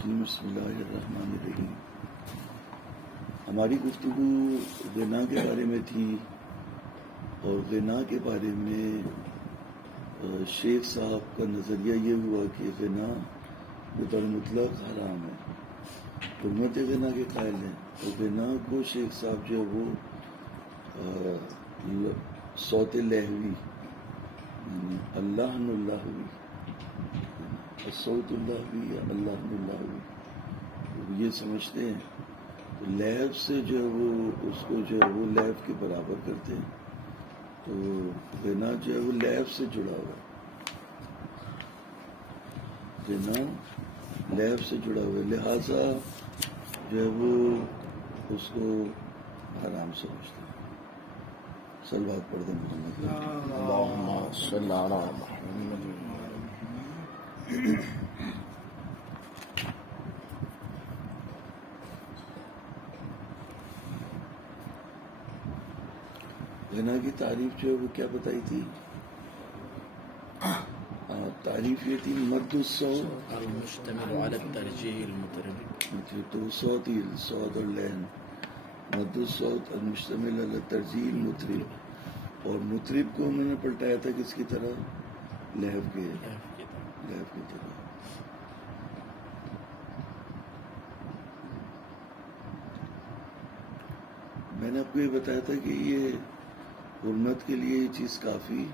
الرجیم بسم اللہ الرحمن الرحیم۔ ہماری گفتگو غنا کے بارے میں تھی، اور غنا کے بارے میں شیخ صاحب کا نظریہ یہ ہوا کہ غنا مطلق حرام ہے، حرمت غنا کے قائل ہیں، اور غنا کو شیخ صاحب جو ہے وہ صوت لہوی اللہ اللہوی صوت اللہ بھی یا اللہ اللہوی یہ سمجھتے ہیں، تو لہو سے جو ہے وہ اس کو جو ہے وہ لہو کے برابر کرتے ہیں، تو غنا جو ہے وہ لہو سے جڑا ہوا ہے، غنا لہو سے جڑا ہوا ہے، لہذا جو ہے وہ اس کو حرام سمجھتے ہیں۔ صلوات پڑھ دیں محمد اللہم صلی علی محمد۔ غنا کی تعریف جو ہے وہ کیا بتائی تھی؟ تعریف یہ تھی مد الصوت المشتمل علی الترجیح المطرب، تو صوت ہی صوت اور لہن، مد الصوت المشتمل علی الترجیح المطرب، اور مطرب کو انہوں نے پلٹایا تھا کس کی طرح؟ لہو کی طرح۔ میں نے آپ کو یہ بتایا تھا کہ یہ حرمت کے لیے یہ چیز کافی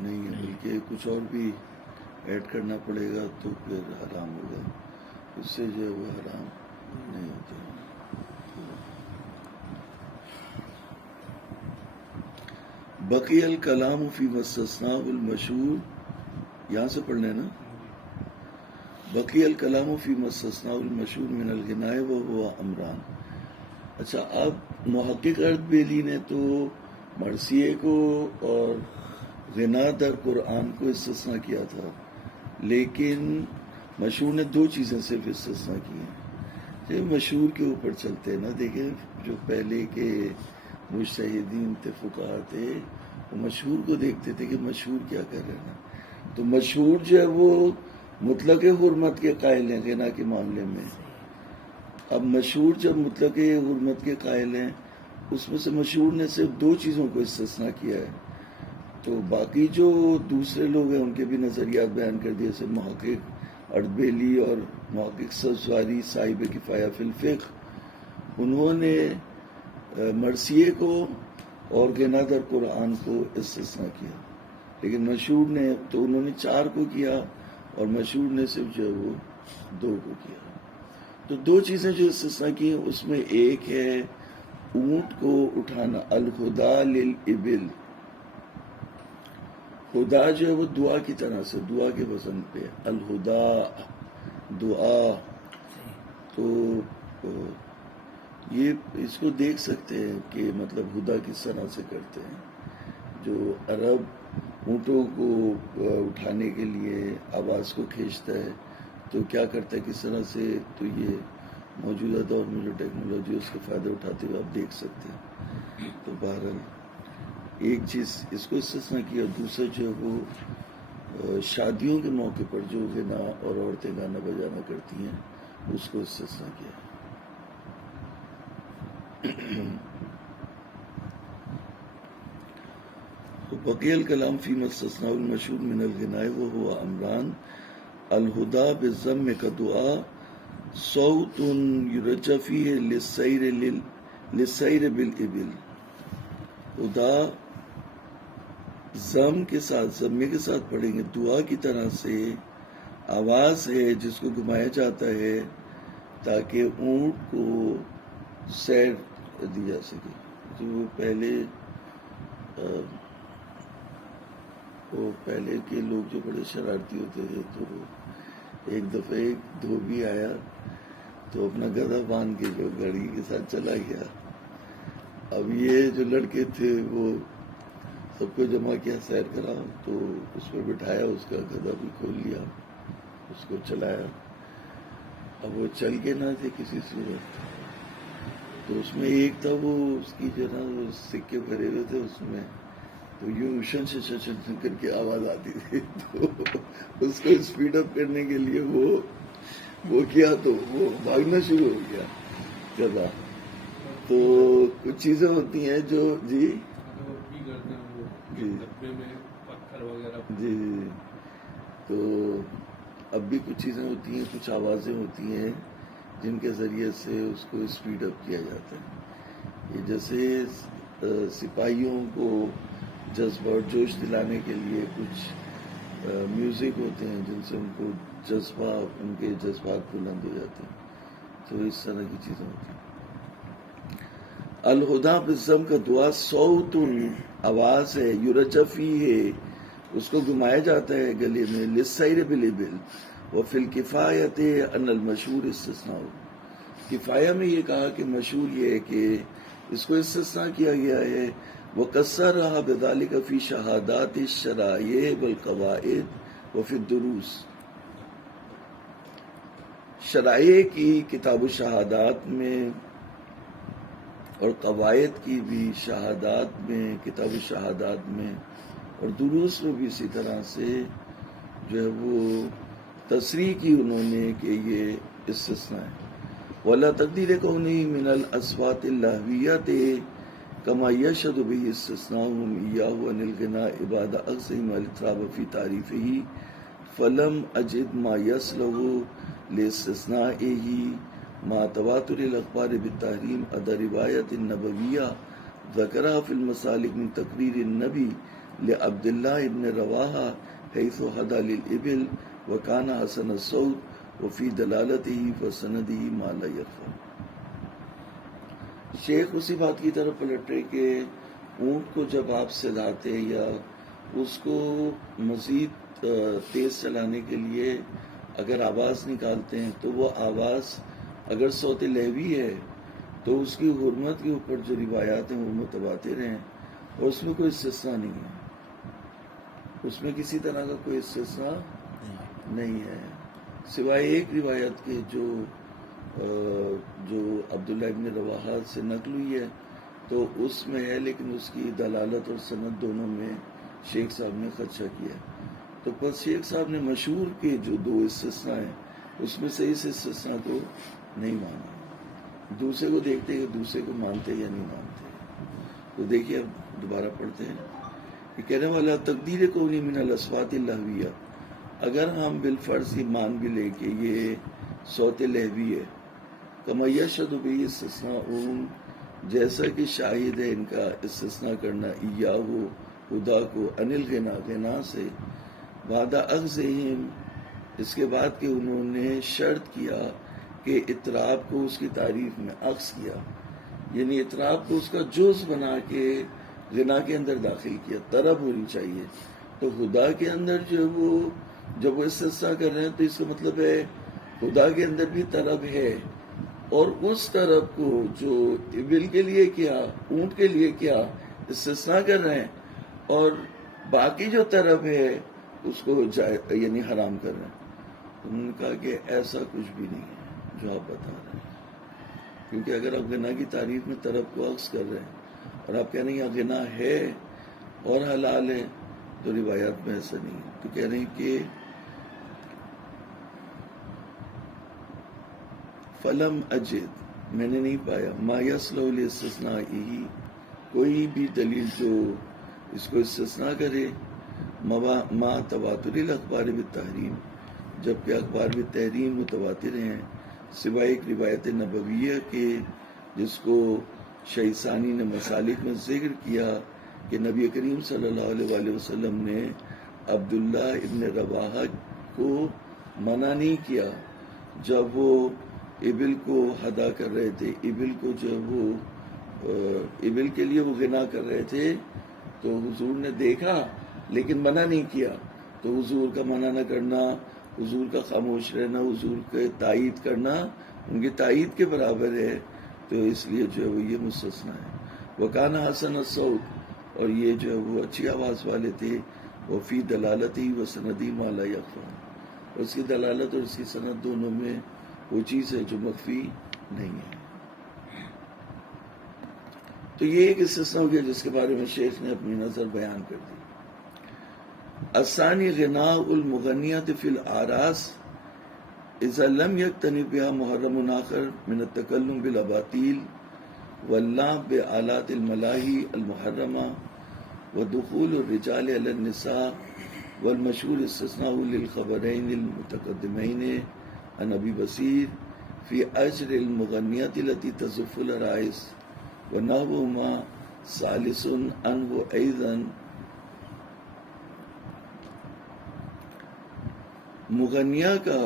نہیں ہے، بلکہ کچھ اور بھی ایڈ کرنا پڑے گا تو پھر حرام ہوگا، اس سے جو ہے وہ حرام نہیں ہوتا۔ بقی الکلام فی مستثناء المشہور، یہاں سے پڑھنا ہے نا، بقی الکلام فی مستثناء المشہور من الغناء وهو امران۔ اچھا، اب محقق اردبیلی نے تو مرثیے کو اور غنا در قرآن کو استثناء کیا تھا، لیکن مشہور نے دو چیزیں صرف استثناء کی ہیں، جو مشہور کے اوپر چلتے ہیں نا۔ دیکھیں جو پہلے کے مجتہدین تھے، فقہا تھے، وہ مشہور کو دیکھتے تھے کہ مشہور کیا کر رہے ہیں، تو مشہور جو ہے وہ مطلق حرمت کے قائل ہیں غنا کے معاملے میں۔ اب مشہور جب مطلق حرمت کے قائل ہیں، اس میں سے مشہور نے صرف دو چیزوں کو استثناء کیا ہے، تو باقی جو دوسرے لوگ ہیں ان کے بھی نظریات بیان کر دیے، جیسے محقق اردبیلی اور محقق سبزواری صاحب کفایہ فی الفقہ، انہوں نے مرثیے کو اور غنا در قرآن کو استثناء کیا، لیکن مشہور نے تو انہوں نے چار کو کیا اور مشہور نے صرف جو ہے وہ دو کو کیا۔ تو دو چیزیں جو استثناء کی ہیں، اس میں ایک ہے اونٹ کو اٹھانا، الہدا للابل، خدا جو ہے وہ دعا کی طرح سے، دعا کے وزن پہ، الہدا دعا، تو یہ اس کو دیکھ سکتے ہیں کہ مطلب ہدا کس طرح سے کرتے ہیں۔ جو عرب اونٹوں کو اٹھانے کے لیے آواز کو کھینچتا ہے تو کیا کرتا ہے کس طرح سے، تو یہ موجودہ دور میں جو ٹیکنالوجی اس کا فائدہ اٹھاتے ہوئے آپ دیکھ سکتے ہیں۔ تو بہرحال ایک چیز اس کو استثناء کیا، دوسرا جو ہے وہ شادیوں کے موقع پر جو غنا اور عورتیں گانا بجانا کرتی ہیں اس کو استثناء کیا۔ بقی الکلام فی مستثناء المشہور من الغناء وهو امران، الہدا بالضم کدعا، صوت یرجى فیہ للسیر بالابل، ہدا ضم کے ساتھ، ضمے کے ساتھ پڑھیں گے، دعا کی طرح سے آواز ہے جس کو گھمایا جاتا ہے تاکہ اونٹ کو سیر دی جا سکے۔ جو پہلے کے لوگ جو بڑے شرارتی ہوتے تھے، تو ایک دفعہ ایک دھوبی آیا تو اپنا گدھا باندھ کے جو گاڑی کے ساتھ چلا گیا۔ اب یہ جو لڑکے تھے وہ سب کو جمع کیا، سیر کرا، تو اس پہ بٹھایا، اس کا گدھا بھی کھول لیا، اس کو چلایا۔ اب وہ چل کے نہ تھے کسی صورت، تو اس میں ایک تھا وہ اس کی جو نا وہ سکے بھرے ہوئے تھے اس میں، تو یوں شن کر کے آواز آتی تھی، تو اس کو اسپیڈ اپ کرنے کے لیے وہ وہ کیا تو وہ بھاگنا شروع ہو گیا گدھا. تو کچھ چیزیں ہوتی ہیں جو جی جی جی تو اب بھی کچھ چیزیں ہوتی ہیں، کچھ آوازیں ہوتی ہیں جن کے ذریعے سے اس کو اسپیڈ اپ کیا جاتا ہے. یہ جیسے سپاہیوں کو جذبہ اور جوش دلانے کے لیے کچھ میوزک ہوتے ہیں جن سے ان کو جذبہ، ان کے جذبات بلند ہو جاتے ہیں. تو اس طرح کی چیزیں ہوتی ہیں. الہدا بالضم کا دعا صوت آواز ہے، یورچفی ہے، اس کو گھمایا جاتا ہے گلے میں، للسیر بالابل وفی الکفایت ان المشہور استثناء. کفایہ میں یہ کہا کہ مشہور یہ ہے کہ اس کو استثناء کیا گیا ہے. وقصرها بذلك فی شہادات الشرائع والقواعد وفی الدروس. شرائع کی کتاب و شہادات میں اور قواعد کی بھی شہادات میں، کتاب و شہادات میں اور دروس میں بھی اسی طرح سے جو ہے وہ تصریح کی انہوں نے کہ یہ استثناء ہے. وَلَا تَقْدِيرَ كَوْنِهِ مِنَ الْأَصْوَاتِ اللَّهْوِيَّةِ كَمَا يَشْهَدُ بِهِ اسْتِثْنَاؤُهُمْ إِيَّاهُ عَنِ الْغِنَاءِ بَعْدَ أَخْذِهِمْ الْإِطْرَابَ فِي تَعْرِيفِهِ فَلَمْ أَجِدْ مَا يَصْلُحُ لِاسْتِثْنَائِهِ مَعَ تَوَاتُرِ الْأَخْبَارِ بِالتَّحْرِيمِ عَلَى الرِّوَايَةِ النَّبَوِيَّةِ ذَكَرَهَا فِي الْمَسَالِكِ مِنْ تَقْرِيرِ النَّبِيِّ لِعَبْدِ اللَّهِ بْنِ رَوَاحَةَ حَيْثُ هَدَى لِلْإِبِلِ وَكَانَ حَسَنَ الصَّوْتِ وَفِي دَلَالَتِهِ فَسَنَدِهِ مَا لَا يَخْفَى. شیخ اسی بات کی طرف پلٹ رہے کہ اونٹ کو جب آپ سلاتے یا اس کو مزید تیز چلانے کے لیے اگر آواز نکالتے ہیں تو وہ آواز اگر صوت لہوی ہے تو اس کی حرمت کے اوپر جو روایات ہیں وہ متواتر ہیں اور اس میں کوئی استثناء نہیں ہے. اس میں کسی طرح کا کوئی استثناء نہیں ہے سوائے ایک روایت کے جو عبداللہ ابن رواحہ سے نقل ہوئی ہے تو اس میں ہے، لیکن اس کی دلالت اور سند دونوں میں شیخ صاحب نے خدشہ کیا ہے. تو پس شیخ صاحب نے مشہور کے جو دو استثناء ہیں اس میں سے اس استثناء کو نہیں مانا. دوسرے کو دیکھتے کہ دوسرے کو مانتے یا نہیں مانتے. تو دیکھیے اب دوبارہ پڑھتے ہیں کہ کہنے والا تقدیر کونی من الاصوات اللہویہ، اگر ہم بالفرض یہ مان بھی لیں کہ یہ صوت لہوی ہے، کما یشہد بہ استثناء، جیسا کہ شاہد ہے ان کا استثناء کرنا ایاہ خدا کو عن الغنا، غنا سے، بعد اخذہم، اس کے بعد کہ انہوں نے شرط کیا کہ اطراب کو اس کی تعریف میں اخذ کیا، یعنی اطراب کو اس کا جز بنا کے غنا کے اندر داخل کیا. طرب ہونی چاہیے. تو خدا کے اندر جو وہ جب وہ استثناء کر رہے ہیں تو اس کا مطلب ہے خدا کے اندر بھی طرب ہے، اور اس طرب کو جو ابل کے لیے کیا، اونٹ کے لیے کیا استثناء کر رہے ہیں، اور باقی جو طرب ہے اس کو یعنی حرام کر رہے ہیں. انہوں نے کہا کہ ایسا کچھ بھی نہیں ہے جو آپ بتا رہے ہیں، کیونکہ اگر آپ غنا کی تعریف میں طرب کو عکس کر رہے ہیں اور آپ کہہ رہے ہیں یہ غنا ہے اور حلال ہے تو روایات میں ایسا نہیں ہے. تو کہہ رہے ہیں کہ فلم اجد، میں نے نہیں پایا، ما یصلح لاستثنائہ، کوئی بھی دلیل جو اس کو استثناء کرے، ما تواتر الاخبار بالتحریم، جبکہ اخبار بالتحریم متواتر ہیں، سوائے ایک روایت نبویہ کے جس کو شیخانی نے مسالک میں ذکر کیا کہ نبی کریم صلی اللہ علیہ وآلہ وسلم نے عبداللہ ابن رواحہ کو منع نہیں کیا جب وہ ابل کو ہدا کر رہے تھے. ابل کو جو وہ ابل کے لیے وہ غنا کر رہے تھے تو حضور نے دیکھا لیکن منع نہیں کیا. تو حضور کا منع نہ کرنا، حضور کا خاموش رہنا، حضور کے تائید کرنا ان کی تائید کے برابر ہے. تو اس لیے جو ہے وہ یہ مستثنیٰ ہے. وکان حسن الصوت، اور یہ جو ہے وہ اچھی آواز والے تھے. وفی دلالتی و سندی ما لا یخفی، اس کی دلالت اور اس کی سند دونوں میں وہ چیز ہے جو مخفی نہیں ہے. تو یہ ایک استثناء ہو گیا جس کے بارے میں شیخ نے اپنی نظر بیان کر دی. الثانی غناء المغنیات فی الاعراس اذا لم يقتنب بها محرم آخر من التکلم بالاباطیل واللعب بآلات الملاہی المحرمہ ودخول الرجال على النساء والمشہور استثناء للخبرین المتقدمین عن ابی بصیر فی اجر المغنیات التي تزف العرائس ونحوهما ثالث عنه ايضا مغنیہ کا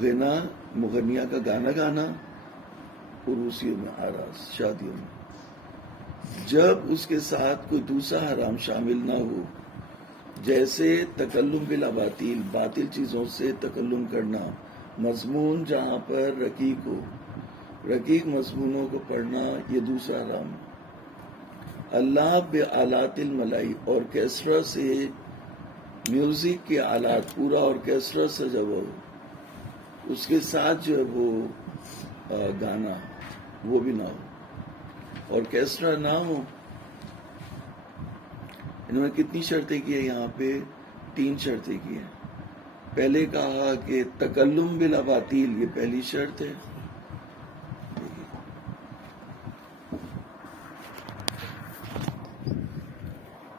غنا، مغنیہ کا گانا گانا عروسیوں میں، آراس شادیوں میں، جب اس کے ساتھ کوئی دوسرا حرام شامل نہ ہو، جیسے تکلم بالاباطیل، باطل چیزوں سے تکلم کرنا، مضمون جہاں پر رقیق ہو، رقیق مضمونوں کو پڑھنا، یہ دوسرا حرام ہے۔ اللہ بآلات الملائی، آرکیسٹرا سے، میوزک کے آلات، پورا آرکیسٹرا سجا ہوا ہو، اس کے ساتھ جو ہے وہ گانا، وہ بھی نہ ہو، آرکیسٹرا نہ ہو۔ انہوں نے کتنی شرطیں کی ہیں یہاں پہ؟ 3 شرطیں کی ہیں۔ پہلے کہا کہ تکلم بالاباطیل، یہ پہلی شرط ہے۔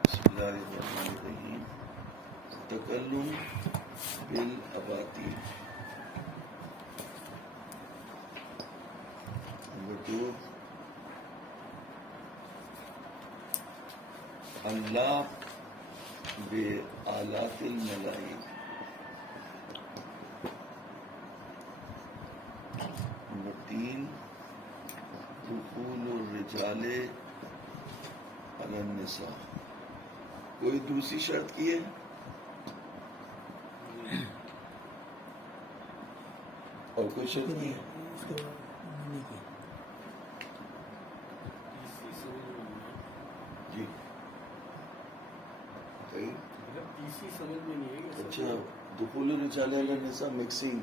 بسم اللہ الرحمن الرحیم۔ تکلم بالاباطیل، نمبر 2 اللہ بآلات الملائی، نمبر 3 دخول الرجال علی النساء۔ کوئی دوسری شرط کی ہے؟ اور کوئی شرط نہیں ہے؟ جی تیسری سمجھ میں نہیں ہے۔ اچھا، دخول الرجال علی النساء، مکسنگ،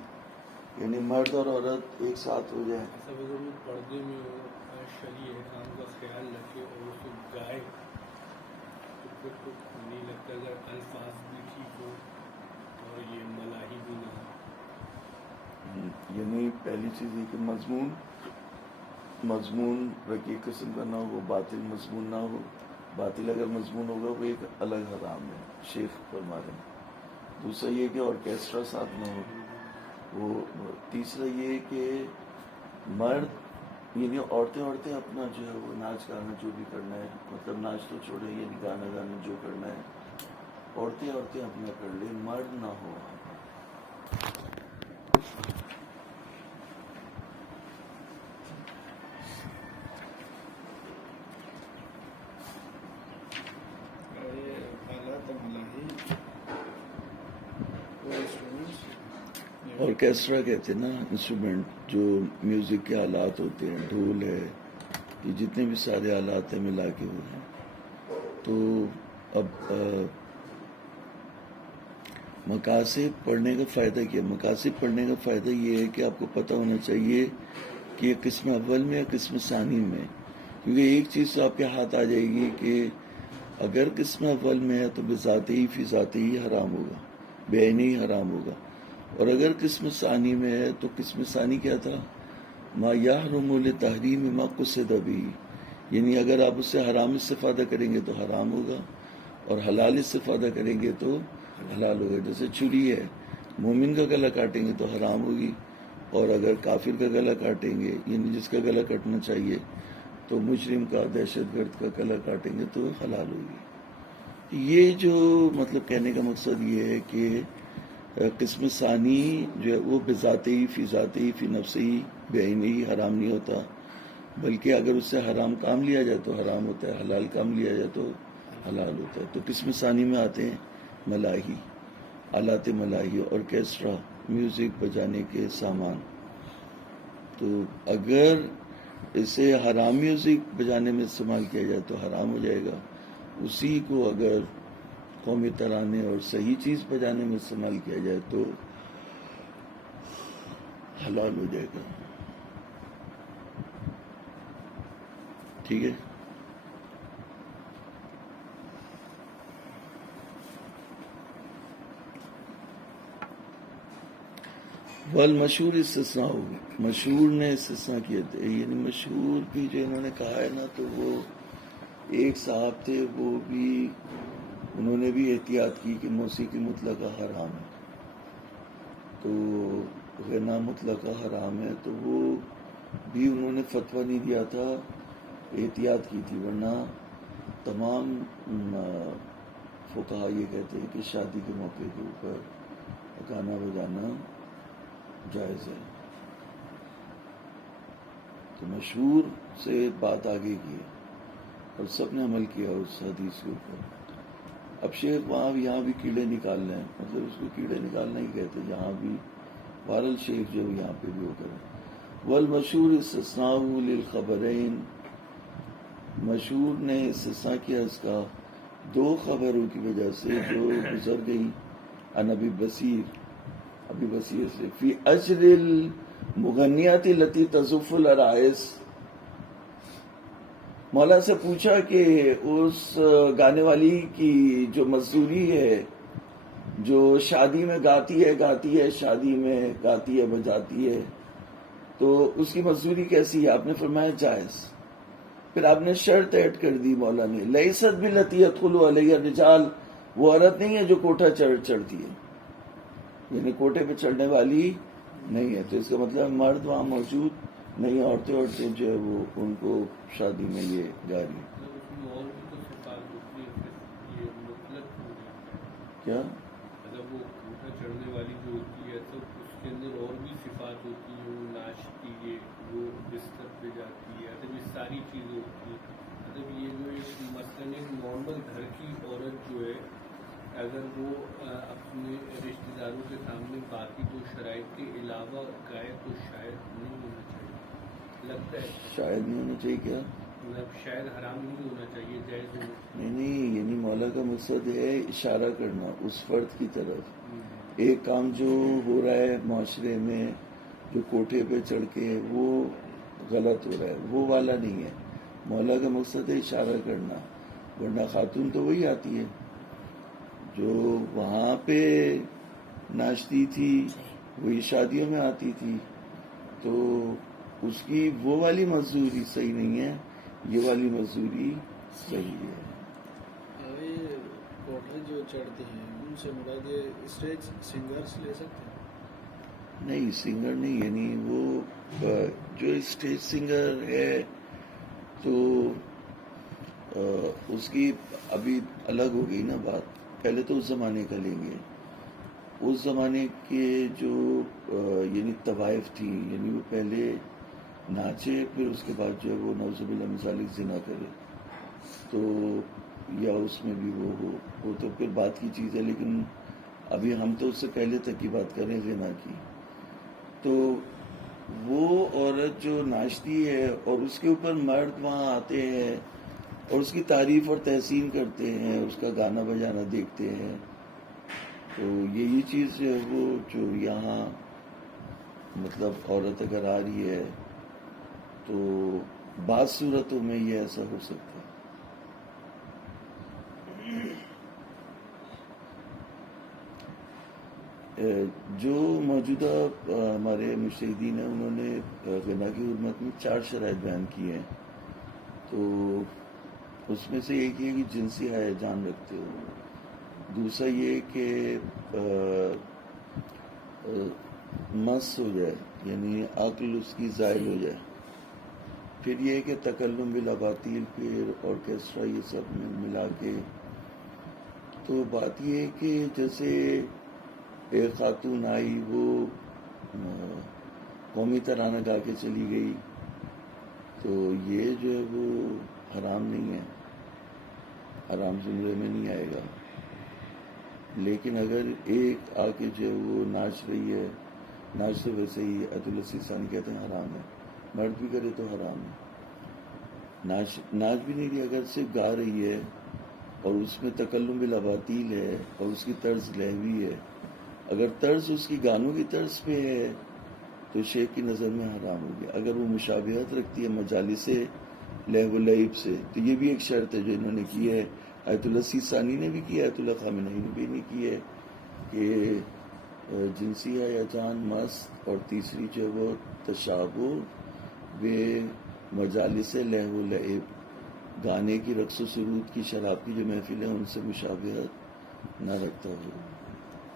یعنی مرد اور عورت ایک ساتھ ہو جائے۔ ایسا اگر وہ پردے میں ہو، شرعی احکام کا خیال رکھے اور اس کو گائے تو پھر تو نہیں لگتا، اگر الفاظ بھی ٹھیک ہو اور یہ ملاحی بھی نہ ہو۔ یعنی پہلی چیز یہ کہ مضمون رقیق قسم کا نہ ہو، باطل مضمون نہ ہو۔ باطل اگر مضمون ہوگا وہ ایک الگ حرام ہے، شیخ فرما رہے ہیں۔ دوسرا یہ کہ آرکیسٹرا ساتھ نہ ہو، وہ تیسرا یہ کہ مرد، یعنی عورتیں اپنا جو ہے وہ ناچ گانا جو بھی کرنا ہے، مطلب ناچ تو چھوڑے، یعنی گانا گانا جو کرنا ہے، عورتیں اپنا کر لیں، مرد نہ ہو۔ آرکیسٹرا کہتے ہیں نا انسٹرومنٹ، جو میوزک کے آلات ہوتے ہیں، ڈھول ہے، یہ جتنے بھی سارے آلات ہیں ملا کے وہ ہیں۔ تو اب مقاصد پڑھنے کا فائدہ کیا؟ مقاصد پڑھنے کا فائدہ یہ ہے کہ آپ کو پتہ ہونا چاہیے کہ یہ قسم اول میں یا قسم ثانی میں، کیونکہ ایک چیز تو آپ کے ہاتھ آ جائے گی کہ اگر قسم اول میں ہے تو بذات ہی فی ذات ہی حرام ہوگا، بے عینی ہی حرام ہوگا، اور اگر قسم ثانی میں ہے تو قسم ثانی کیا تھا؟ ما یحرم لتحریم ما قصد بھی، یعنی اگر آپ اس سے حرام استفادہ کریں گے تو حرام ہوگا، اور حلال استفادہ کریں گے تو حلال ہوگا۔ جیسے چھری ہے، مومن کا گلا کاٹیں گے تو حرام ہوگی، اور اگر کافر کا گلا کاٹیں گے، یعنی جس کا گلا کٹنا چاہیے، تو مجرم کا، دہشت گرد کا گلا کاٹیں گے تو حلال ہوگی۔ یہ جو مطلب کہنے کا مقصد یہ ہے کہ قسم ثانی جو ہے وہ بذات ہی فی ذات ہی فی نفس ہی بے عین ہی حرام نہیں ہوتا، بلکہ اگر اس سے حرام کام لیا جائے تو حرام ہوتا ہے، حلال کام لیا جائے تو حلال ہوتا ہے۔ تو قسم ثانی میں آتے ہیں ملاحی، آلات ملاحی، آرکیسٹرا، میوزک بجانے کے سامان۔ تو اگر اسے حرام میوزک بجانے میں استعمال کیا جائے تو حرام ہو جائے گا، اسی کو اگر قومی ترانے اور صحیح چیز بجانے میں استعمال کیا جائے تو حلال ہو جائے گا۔ ٹھیک ہے؟ والمشہور استثناء ہوگی، مشہور نے استثناء کیا تھا، یعنی مشہور بھی جو انہوں نے کہا ہے نا، تو وہ ایک صاحب تھے، وہ بھی انہوں نے بھی احتیاط کی کہ موسیقی مطلقہ حرام ہے، تو غنا مطلقہ حرام ہے، تو وہ بھی انہوں نے فتویٰ نہیں دیا تھا، احتیاط کی تھی، ورنہ تمام فقہا یہ کہتے ہیں کہ شادی کے موقع کے اوپر گانا بجانا جائز ہے۔ تو مشہور سے بات آگے کی اور سب نے عمل کیا اس حدیث کے اوپر۔ اب شیخ وہاں یہاں بھی کیڑے نکال رہے ہیں، مطلب اس کو کیڑے نکالنا ہی کہتے ہیں، یہاں بھی بہرحال شیخ جو یہاں پہ بھی ہو کر والمشہور استثناء للخبرین، مشہور نے استثناء کیا اس کا دو خبروں کی وجہ سے جو گزر گئی، عن ابی بصیر سے فی اجر المغنیات التی تزف العرائس، مولا سے پوچھا کہ اس گانے والی کی جو مزدوری ہے، جو شادی میں گاتی ہے شادی میں گاتی ہے بجاتی ہے، تو اس کی مزدوری کیسی ہے؟ آپ نے فرمایا جائز۔ پھر آپ نے شرط ایڈ کر دی مولا نے، لیست بالتی يدخل علیہ الرجال، وہ عورت نہیں ہے جو کوٹھا چڑھتی ہے، یعنی کوٹھے پہ چڑھنے والی نہیں ہے، تو اس کا مطلب مرد وہاں موجود نہیں، عورتیں جو ہے وہ ان کو شادی میں یہ گا رہی ہیں۔ اس میں اور بھی تو صفات ہوتی ہے، پھر یہ مطلق ہو جاتا ہے۔ کیا اگر وہ کوٹھا چڑھنے والی جو ہوتی ہے تو اس کے اندر اور بھی صفات ہوتی ہیں، وہ ناشتی ہے، وہ بستر پہ جاتی ہے، مطلب یہ ساری چیزیں ہوتی ہیں۔ مطلب یہ جو ایک مثلاً ایک نارمل گھر کی عورت جو ہے، اگر وہ اپنے رشتہ داروں کے سامنے باقی دو شرائط کے علاوہ گائے تو شاید نہیں ہونا چاہیے، لگتا ہے شاید نہیں ہونا چاہیے، کیا مطلب شاید حرام نہیں ہونا چاہیے، جائز ہونا چاہیے۔ نہیں، یعنی مولا کا مقصد ہے اشارہ کرنا اس فرد کی طرف، ایک کام جو ہو رہا ہے معاشرے میں، جو کوٹھے پہ چڑھ کے وہ غلط ہو رہا ہے، وہ والا نہیں ہے، مولا کا مقصد ہے اشارہ کرنا، ورنہ خاتون تو وہی آتی ہے جو وہاں پہ ناچتی تھی، وہی شادیوں میں آتی تھی، تو اس کی وہ والی مزدوری صحیح نہیں ہے، یہ والی مزدوری صحیح ہے۔ یہ کوٹھے جو چڑھتے ہیں ان سے مراد یہ اسٹیج سنگرز لے سکتے ہیں؟ نہیں، سنگر نہیں، یعنی وہ جو اسٹیج سنگر ہے تو اس کی ابھی الگ ہو گئی نا بات، پہلے تو اس زمانے کا لیں گے، اس زمانے کے جو یعنی طوائف تھی، یعنی وہ پہلے ناچے، پھر اس کے بعد جو ہے وہ نعوذ باللہ من ذالک زنا کرے، تو یا اس میں بھی وہ تو پھر بات کی چیز ہے، لیکن ابھی ہم تو اس سے پہلے تک کی بات کریں غنا کی۔ تو وہ عورت جو ناچتی ہے اور اس کے اوپر مرد وہاں آتے ہیں اور اس کی تعریف اور تحسین کرتے ہیں، اس کا گانا بجانا دیکھتے ہیں، تو یہی چیز جو ہے وہ جو یہاں مطلب عورت اگر آ رہی ہے تو بعض صورتوں میں یہ ایسا ہو سکتا ہے۔ جو موجودہ ہمارے مجتہدین ہیں انہوں نے غنا کی حرمت میں 4 شرائط بیان کی ہیں، تو اس میں سے ایک یہ کہ جنسی ہیجان رکھتے ہو، دوسرا یہ کہ مس ہو جائے یعنی عقل اس کی زائل ہو جائے، پھر یہ کہ تکلم بالاباطیل، پھر آرکیسٹرا، یہ سب میں ملا کے، تو بات یہ ہے کہ جیسے ایک خاتون آئی، وہ قومی ترانہ گا کے چلی گئی، تو یہ جو ہے وہ حرام نہیں ہے، حرام زمرے میں نہیں آئے گا، لیکن اگر ایک آ کے جو ہے وہ ناچ رہی ہے، ناچ تو ویسے ہی آیت اللہ السیستانی کہتے ہیں حرام ہے، مرد بھی کرے تو حرام ہے، ناچ بھی نہیں رہی، اگر صرف گا رہی ہے اور اس میں تکلم بالاباطیل ہے اور اس کی طرز لہوی ہے، اگر طرز اس کی گانوں کی طرز پہ ہے تو شیخ کی نظر میں حرام ہو گیا، اگر وہ مشابہت رکھتی ہے مجالس لہو و لعب سے، تو یہ بھی ایک شرط ہے جو انہوں نے کی ہے، آیت اللہ السیستانی نے بھی کی ہے، آیت اللہ خامنہئی نے بھی نہیں کی ہے، کہ جنسی ہیجان مست، اور تیسری جو ہے وہ تشابہ بے مجالس لہو و لعب، گانے کی، رقص و سرود کی، شراب کی جو محفل ہیں ان سے مشابہت نہ رکھتا ہو.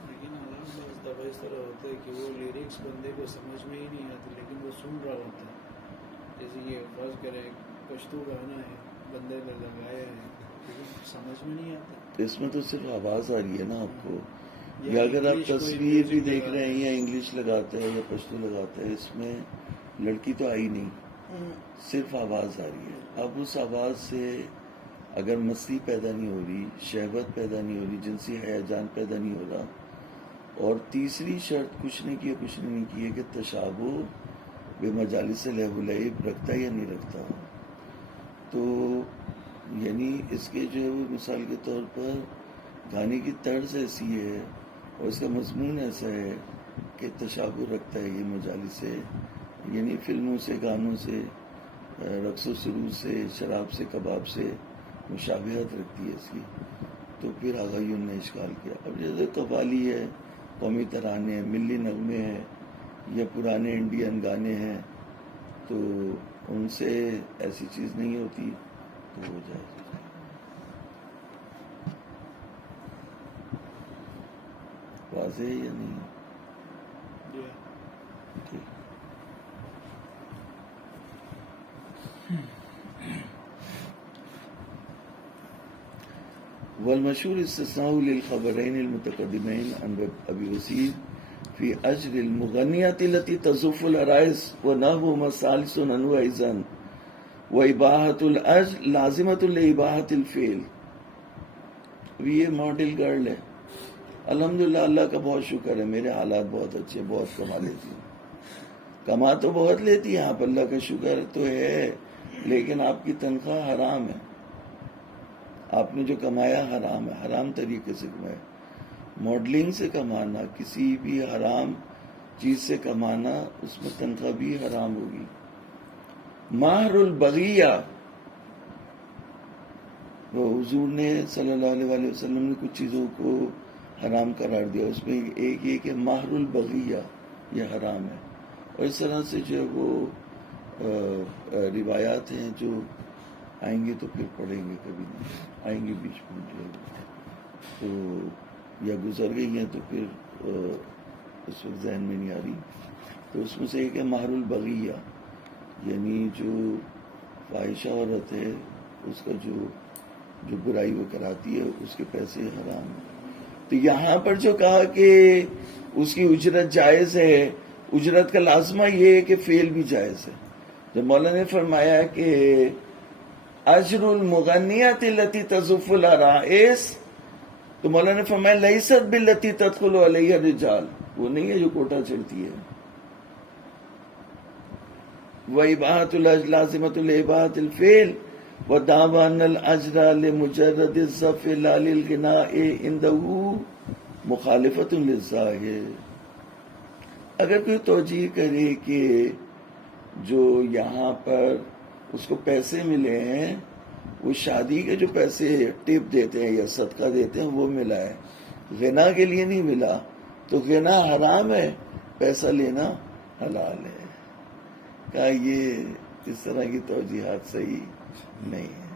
لیکن بعض دفعہ اس طرح ہوتا ہے کہ وہ لیرکس بندے کو سمجھ میں ہی نہیں آتی، لیکن وہ سن رہا ہوتا ہے. جیسے کہ فرض کرے پشتو گانا ہے، بندے نے لگایا ہے لیکن سمجھ میں نہیں آتا. اس میں تو صرف آواز آ رہی ہے نا آپ کو، یا یا اگر آپ انگلش کوئی تصویر بھی میوزک دیکھ لگا رہے ہیں یا انگلش لگاتے ہیں یا پشتو لگاتے ہیں، اس میں لڑکی تو آئی نہیں، صرف آواز آ رہی ہے. اب اس آواز سے اگر مستی پیدا نہیں ہو رہی، شہوت پیدا نہیں ہو رہی، جنسی ہیجان پیدا نہیں ہو رہا، اور تیسری شرط کچھ نہیں کی ہے کہ تشابہ بے مجالس لہو و لعب رکھتا یا نہیں رکھتا، تو یعنی اس کے جو ہے وہ مثال کے طور پر گانے کی طرز ایسی ہے اور اس کا مضمون ایسا ہے کہ تشابہ رکھتا ہے یہ مجالس سے، یعنی فلموں سے، گانوں سے، رقص و سرود سے، شراب سے، کباب سے مشابہت رکھتی ہے اس کی. تو پھر آغایون نے اشکال کیا. اب جیسے قوالی ہے، قومی ترانے ہیں، ملی نغمے ہیں، یا پرانے انڈین گانے ہیں، تو ان سے ایسی چیز نہیں ہوتی تو ہو جائے. واضح ہے یا نہیں؟ ٹھیک. والمشهور استثناء للخبرين المتقدمين عن ابي وسيل في اجر المغنيات التي تزف العرائس ونحوهما ثالث انواع اذن واباحه الاجر لازمه لاباحه الفعل. یہ ماڈل گرل ہے، الحمدللہ اللہ کا بہت شکر ہے، میرے حالات بہت اچھے، بہت کما لیتی ہوں. کما تو بہت لیتی ہیں آپ، اللہ کا شکر تو ہے، لیکن آپ کی تنخواہ حرام ہے. آپ نے جو کمایا حرام ہے، حرام طریقے سے کمایا. ماڈلنگ سے کمانا، کسی بھی حرام چیز سے کمانا، اس میں تنخواہ بھی حرام ہوگی. مہر البغیہ، وہ حضور نے صلی اللہ علیہ وسلم نے کچھ چیزوں کو حرام قرار دیا، اس میں ایک یہ کہ مہر البغیہ یہ حرام ہے. اور اس طرح سے جو وہ روایات ہیں جو آئیں گے تو پھر پڑھیں گے، کبھی نہیں آئیں گے بیچ میں جو تو یا گزر گئی ہیں تو پھر اس وقت ذہن میں نہیں آ رہی. تو اس میں سے ایک ہے مہر البغیہ، یعنی جو فاحشہ عورت ہے اس کا جو برائی وہ کراتی ہے اس کے پیسے حرام ہیں. تو یہاں پر جو کہا کہ اس کی اجرت جائز ہے، اجرت کا لازمہ یہ ہے کہ فعل بھی جائز ہے. جب مولانا نے فرمایا کہ اجر المغنیات التی تزف العرائس، تو مولانا نے فرمایا لیست باللتی تدخل علیہ الرجال، وہ نہیں ہے جو کوٹا چڑھتی ہے. وإباحة الأجر لازمة لإباحة الفعل ودعوى أن الأجر لمجرد الزف لا للغناء عنده مخالفة للظاہر. اگر کوئی توجیہ کرے کہ جو یہاں پر اس کو پیسے ملے ہیں وہ شادی کے جو پیسے ٹپ دیتے ہیں یا صدقہ دیتے ہیں وہ ملا ہے، غنا کے لیے نہیں ملا، تو غنا حرام ہے، پیسہ لینا حلال ہے. کہا یہ اس طرح کی توجیحات صحیح نہیں ہے.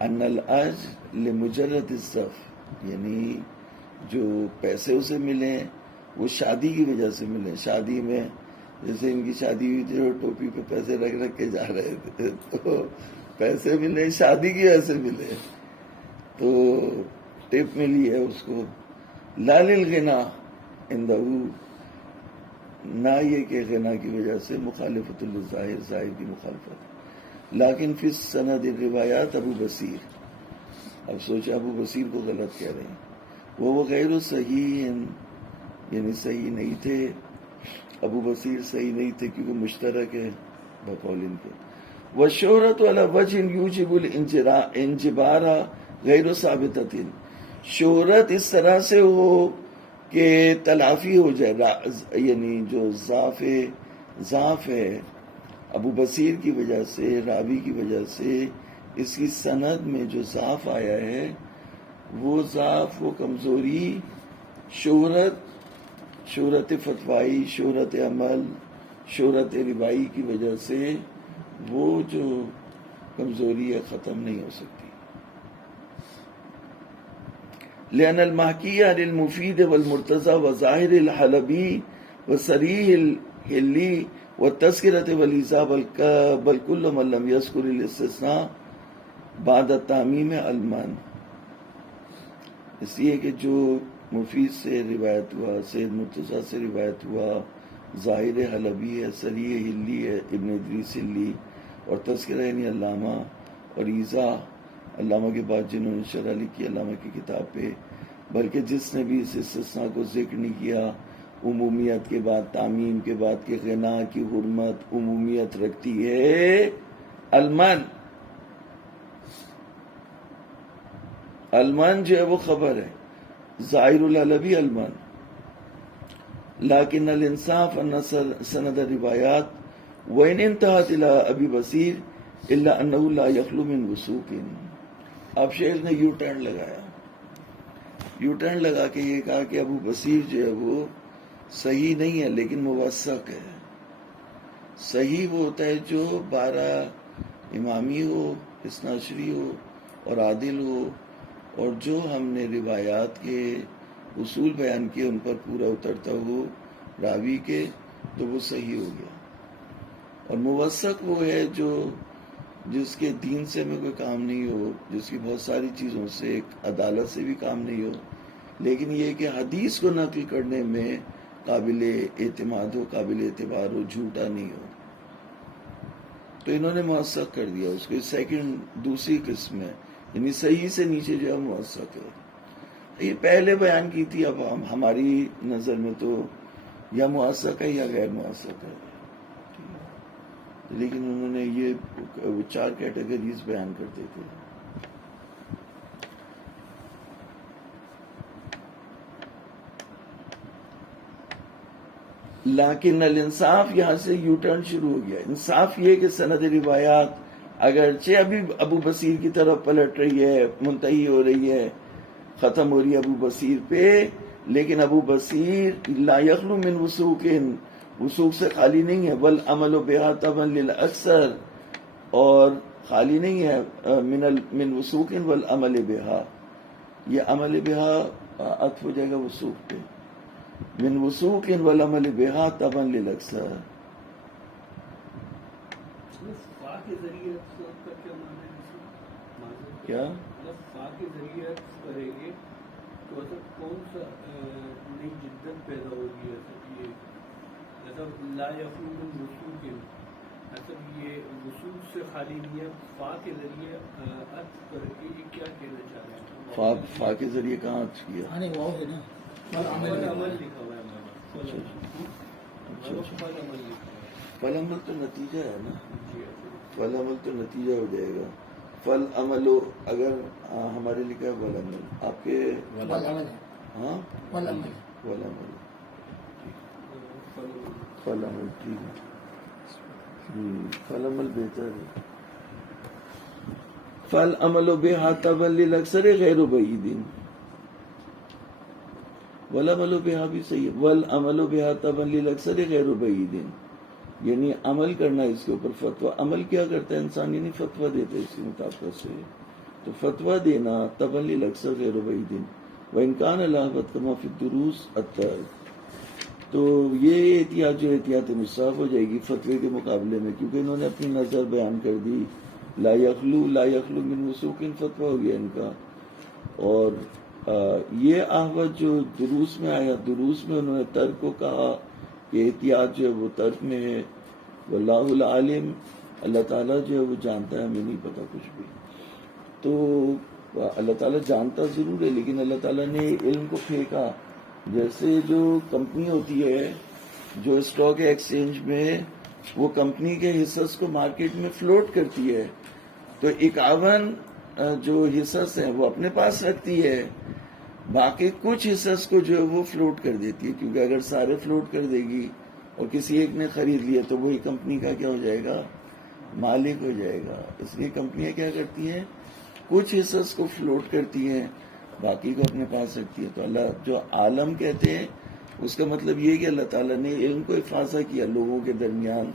ان الاجر لمجرد الزف، یعنی جو پیسے اسے ملے وہ شادی کی وجہ سے ملے. شادی میں جیسے ان کی شادی ہوئی تھی اور ٹوپی پہ پیسے رکھ رکھ کے جا رہے تھے تو پیسے ملے، شادی کی وجہ سے ملے، تو ٹپ ملی ہے اس کو. لا للغنا عنده، نہ یہ کہ غنا کی وجہ سے مخالفت للظاہر، ظاہر کی مخالفت. لیکن فی السند روایات ابو بصیر، اب سوچا ابو بصیر کو غلط کہہ رہے ہیں، وہ غیر صحیح، یعنی صحیح نہیں تھے. ابو بصیر صحیح نہیں تھے کیونکہ مشترک ہے بقول ان کے. والشہرۃ علی وجہ یوجب الانجبار غیر ثابتۃ، شہرت اس طرح سے ہو کہ تلافی ہو جائے، یعنی جو ضعف ہے ابو بصیر کی وجہ سے، راوی کی وجہ سے اس کی سند میں جو ضعف آیا ہے وہ ضعف، وہ کمزوری شہرت شہرت فتوائی، شہرت عمل، شہرت ربائی کی وجہ سے وہ جو کمزوری ہے ختم نہیں ہو سکتی. لأن المحكي عن المفيد والمرتضى وظاهر الحلبي وصريح الهلي والتذكرة والإيذاء بل كل من لم يذكر الاستثناء بعد التعميم المن. اس لیے کہ جو مفید سے روایت ہوا، سید مرتضیٰ سے روایت ہوا، ظاہر حلبی ہے، صریح ہلی ہے ابن ادریس ہلی، اور تذکرہ یعنی علامہ، اور ایذا علامہ کے بعد جنہوں نے شرح لکھی علامہ کی کتاب پہ، بلکہ جس نے بھی اس استثناء کو ذکر نہیں کیا، عمومیت کے بعد تعمیم کے بعد کہ غنا کی حرمت عمومیت رکھتی ہے. المن، المن جو ہے وہ خبر ہے، ظاہر العلبی المن. لیکن الانصاف ان سند الروایات وان انتہت الى ابی بصیر الا انه لا يخلو من وثوق. اب شیخ نے یو ٹرن لگایا، یو ٹرن لگا کے یہ کہا کہ ابو بصیر جو ہے وہ صحیح نہیں ہے لیکن موثق ہے. صحیح وہ ہوتا ہے جو 12 امامی ہو، اثنا عشری ہو اور عادل ہو، اور جو ہم نے روایات کے اصول بیان کیے ان پر پورا اترتا ہو راوی کے، تو وہ صحیح ہو گیا. اور موثق وہ ہے جو جس کے دین سے میں کوئی کام نہیں ہو، جس کی بہت ساری چیزوں سے ایک عدالت سے بھی کام نہیں ہو، لیکن یہ کہ حدیث کو نقل کرنے میں قابل اعتماد ہو، قابل اعتبار ہو، جھوٹا نہیں ہو. تو انہوں نے موثق کر دیا اس کو. سیکنڈ دوسری قسم ہے، یعنی صحیح سے نیچے جو ہے موثق ہے. یہ پہلے بیان کی تھی، اب ہماری نظر میں تو یا موثق ہے یا غیر موثق ہے، لیکن انہوں نے یہ 4 کیٹیگریز بیان کرتے تھے. لیکن الانصاف، یہاں سے یو ٹرن شروع ہو گیا. انصاف یہ کہ سند روایات اگرچہ ابھی ابو بصیر کی طرف پلٹ رہی ہے، منتہی ہو رہی ہے، ختم ہو رہی ہے ابو بصیر پہ، لیکن ابو بصیر لا یخلو من وثوق، وثوق سے خالی نہیں ہے. والعمل بہا طبعا للاکثر، اور خالی نہیں ہے من وثوق والعمل بہا. یہ عمل بہا عطف ہو جائے گا وثوق پہ. من وثوق والعمل بہا طبعا للاکثر. کے ذریعے کیا کے ذریعے کریں گے تو ایسا کون سا نئی جدت پیدا ہوگی؟ ایسا لا یخلو من وثوق، ایسا یہ وثوق سے خالی نہیں ہے. فا کے ذریعے عطف کر کے یہ کیا کہنا چاہ رہے ہیں؟ فا کے ذریعے کہاں عطف کیا؟ عمل لکھا ہوا ہے. فل عمل تو نتیجہ ہے نا، فل عمل تو نتیجہ ہو جائے گا. فل عمل اگر ہمارے لکھا ہے ول عمل، آپ کے ہاں ول عمل، فل عمل ٹھیک ہے، فل عمل بہتر ہے. فل عمل بہا طبعا للاکثر غیر بعید. والعمل بہا بھی صحیح ہے. والعمل بہا طبعا للاکثر غیر بعید، یعنی عمل کرنا اس کے اوپر. فتویٰ عمل کیا کرتا ہے انسان، یعنی فتویٰ دیتا ہے اس کی مطابقت سے. تو فتویٰ دینا طبعا للاکثر غیر بعید. وان کان الاحوط کما فی الدروس الترک. تو یہ احتیاط جو احتیاط مصحف ہو جائے گی فتوے کے مقابلے میں، کیونکہ انہوں نے اپنی نظر بیان کر دی. لا یخلو من وثوق فتویٰ ہو گیا ان کا. اور یہ احوط جو دروس میں آیا، دروس میں انہوں نے ترک کو کہا کہ احتیاط جو ہے وہ ترک میں ہے. واللہ العالم، اللہ تعالیٰ جو ہے وہ جانتا ہے، ہمیں نہیں پتا کچھ بھی. تو اللہ تعالیٰ جانتا ضرور ہے، لیکن اللہ تعالیٰ نے علم کو پھینکا. جیسے جو کمپنی ہوتی ہے جو اسٹاک ایکسچینج میں وہ کمپنی کے حصص کو مارکیٹ میں فلوٹ کرتی ہے، تو 51 جو حصص ہیں وہ اپنے پاس رکھتی ہے، باقی کچھ حصص کو جو ہے وہ فلوٹ کر دیتی ہے. کیونکہ اگر سارے فلوٹ کر دے گی اور کسی ایک نے خرید لیا تو وہی کمپنی کا کیا ہو جائے گا، مالک ہو جائے گا. اس لیے کمپنیاں کیا کرتی ہیں، کچھ حصص کو فلوٹ کرتی ہیں، باقی کو اپنے پاس رکھتی ہے. تو اللہ جو عالم کہتے ہیں اس کا مطلب یہ ہے کہ اللہ تعالیٰ نے علم کو افاضہ کیا لوگوں کے درمیان.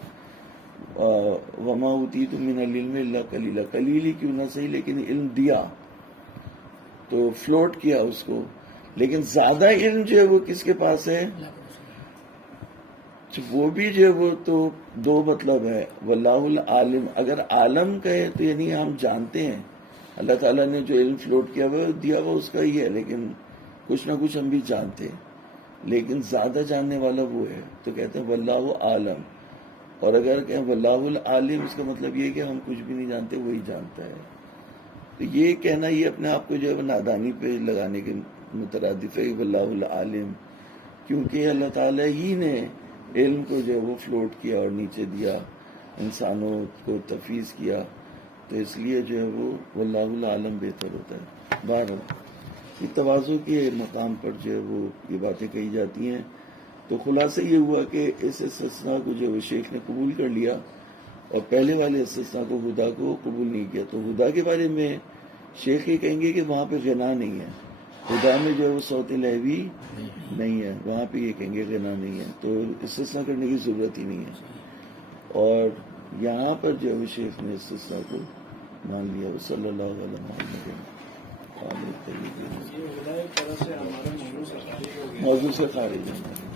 وما اوتیتم من العلم الا قلیلا، قلیل ہی کیوں نہ صحیح لیکن علم دیا تو فلوٹ کیا اس کو. لیکن زیادہ علم جو ہے وہ کس کے پاس ہے؟ وہ بھی جو ہے وہ تو دو مطلب ہے. واللہ العالم، اگر عالم کہے تو یعنی ہم جانتے ہیں اللہ تعالیٰ نے جو علم فلوٹ کیا وہ دیا وہ اس کا ہی ہے، لیکن کچھ نہ کچھ ہم بھی جانتے ہیں، لیکن زیادہ جاننے والا وہ ہے. تو کہتے ہیں واللہ عالم. اور اگر کہیں واللہ العالم اس کا مطلب یہ ہے کہ ہم کچھ بھی نہیں جانتے، وہی جانتا ہے. تو یہ کہنا یہ اپنے آپ کو جو ہے وہ نادانی پہ لگانے کے مترادف ہے واللہ العالم، کیونکہ اللہ تعالیٰ ہی نے علم کو جو ہے وہ فلوٹ کیا اور نیچے دیا، انسانوں کو تفویض کیا، تو اس لیے جو ہے وہ واللہ العالم بہتر ہوتا ہے. بہرحال یہ تواضع کے مقام پر جو ہے وہ یہ باتیں کہی جاتی ہیں. تو خلاصہ یہ ہوا کہ اس استثناء کو جو شیخ نے قبول کر لیا اور پہلے والے استثناء کو ہدا کو قبول نہیں کیا. تو ہدا کے بارے میں شیخ یہ کہیں گے کہ وہاں پہ غنا نہیں ہے، ہدا میں جو ہے وہ صوت لہوی نہیں ہے، وہاں پہ یہ کہیں گے غنا نہیں ہے، تو استثناء کرنے کی ضرورت ہی نہیں ہے. اور یہاں پر جو ہے شیخ نے استثناء کو مان لیا. صلی اللہ علیہ وسلم یہ خدا ایک طرح سے ہمارا موضوع سے خارج ہو گیا. موضوع سے خارج ہے.